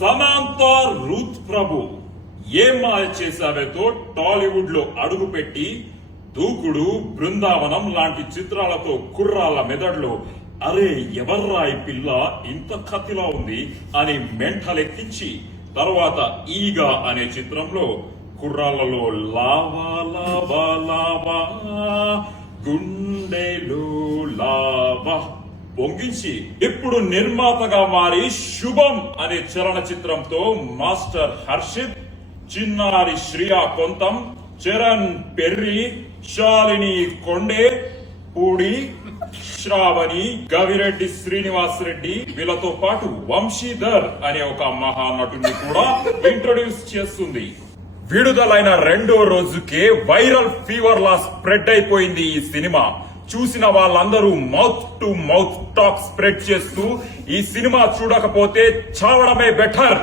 Samantha Ruth ప్రభు ఏం మాయ చేశావేతో టాలీవుడ్ లో అడుగుపెట్టి దూకుడు, బృందావనం లాంటి చిత్రాలతో కుర్రాళ్ళ మెదడులో అరే ఎవర్రా ఈ పిల్ల ఇంత కత్తిలా ఉంది అని మెంటలెక్కించి తర్వాత ఈగా అనే చిత్రంలో కుర్రాళ్లలో లావా లావా లావా గుండెలో లావా పొంగించి ఇప్పుడు నిర్మాతగా మారి శుభం అనే చలనచిత్రంతో మాస్టర్ హర్షిత్, చిన్నారి శ్రియా కొంతం, చరణ్ పెర్రి, శాలిని కొండే, పూడి, శ్రావణి, గవిరెడ్డి శ్రీనివాస్ రెడ్డి వీళ్ళతో పాటు వంశీధర్ అనే ఒక మహానటుని కూడా ఇంట్రొడ్యూస్ చేస్తుంది. విడుదలైన రెండో రోజుకే వైరల్ ఫీవర్ లా స్ప్రెడ్ అయిపోయింది ఈ సినిమా. చూసిన వాళ్ళందరూ mouth to mouth talk spread చేస్తూ ఈ సినిమా చూడకపోతే చావడమే బెటర్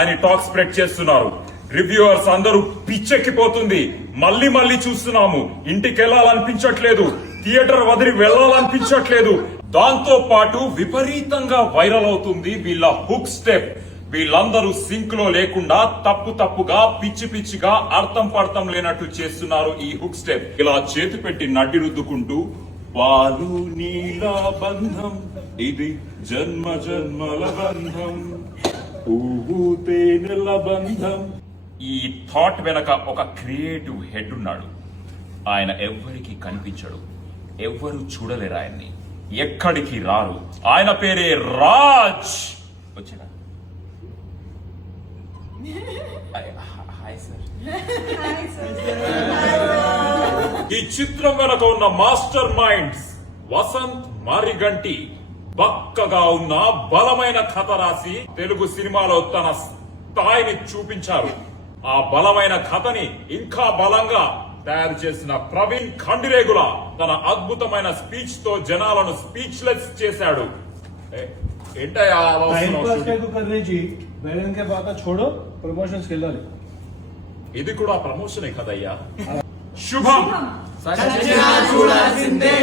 అని టాక్ స్ప్రెడ్ చేస్తున్నారు. రివ్యూవర్స్ అందరూ పిచ్చెక్కిపోతుంది, మళ్ళీ మళ్ళీ చూస్తున్నాము, ఇంటికి వెళ్లాలనిపించట్లేదు, థియేటర్ వదిలి వెళ్లాలనిపించట్లేదు. దాంతో పాటు విపరీతంగా వైరల్ అవుతుంది వీళ్ళ హుక్ స్టెప్. వీళ్ళందరూ సింక్ లో లేకుండా తప్పుగా పిచ్చి పిచ్చిగా అర్థం పర్థం లేనట్టు చేస్తున్నారు ఈ హుక్ స్టెప్. ఇలా చేతి పెట్టి నడ్డి రుద్దుకుంటూ పాలు నీల బంధం ఇది జన్మ జన్మల బంధం, పువ్వు తేనెల బంధం. ఈ థాట్ వెనక ఒక క్రియేటివ్ హెడ్ ఉన్నాడు. ఆయన ఎవ్వరికి కనిపించడు, ఎవ్వరు చూడలేరు ఆయన్ని, ఎక్కడికి రారు. ఆయన పేరే రాజ్. వచ్చిన ఈ చిత్రం వెనక ఉన్న మాస్టర్ మైండ్స్ వసంత్ మారిగంటి బక్కగా ఉన్న బలమైన కథ రాసి తెలుగు సినిమాలో తన స్థాయిని చూపించారు. ఆ బలమైన కథని ఇంకా బలంగా తయారు చేసిన ప్రవీణ్ ఖండిరేగుల తన అద్భుతమైన స్పీచ్ తో జనాలను స్పీచ్లెస్ చేశాడు. ఏంటయ్యా ఇది కూడా ప్రమోషనే కదయ్యా. శుభం చూడాల్సిందే.